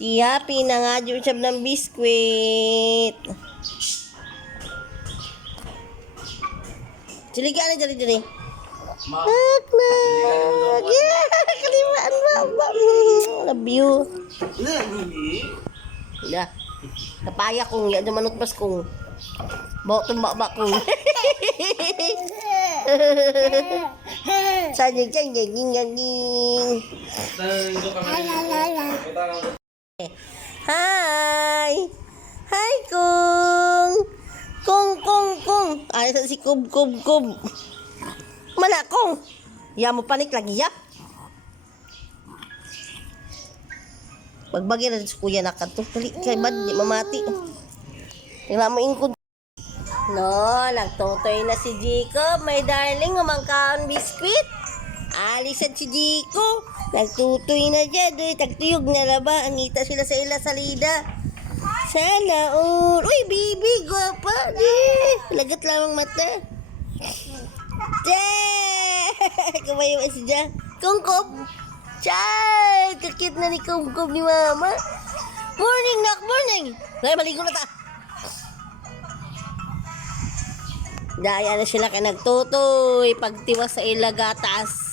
Si Happy na nga dyan siya ng biskwit. Siliga na dyan. Naknak. Yeah, kalimaan ba? Love you. Wala. Kapaya kong yan manot pas kong. Bawa tumba kong. Sajing ging. Hi. Hi kung. Kung. Ay sa si kub. Mana kung. Ya mo panik lagi ya. Pagbagi na sa kuya na kanto. Dali kay bad di mamati. Tingnan mo ingkod. No, nagtutoy na si Jacob. My darling, umangkaon biskwit. Alisan si Jacob. Nagtutoy na siya. Doy, tagtuyog na laba. Angita sila sa ila salida. Sana all. Uy, baby, guwapa. Lagat lamang mata. Kumayo si Jack. Kungkop. Chay, kakit na ni Kungkop ni Mama. Morning, nak, morning. Ngayon, maligo na ta. Daya na sila kay nagtutoy. Pagtiwas sa ilagatas.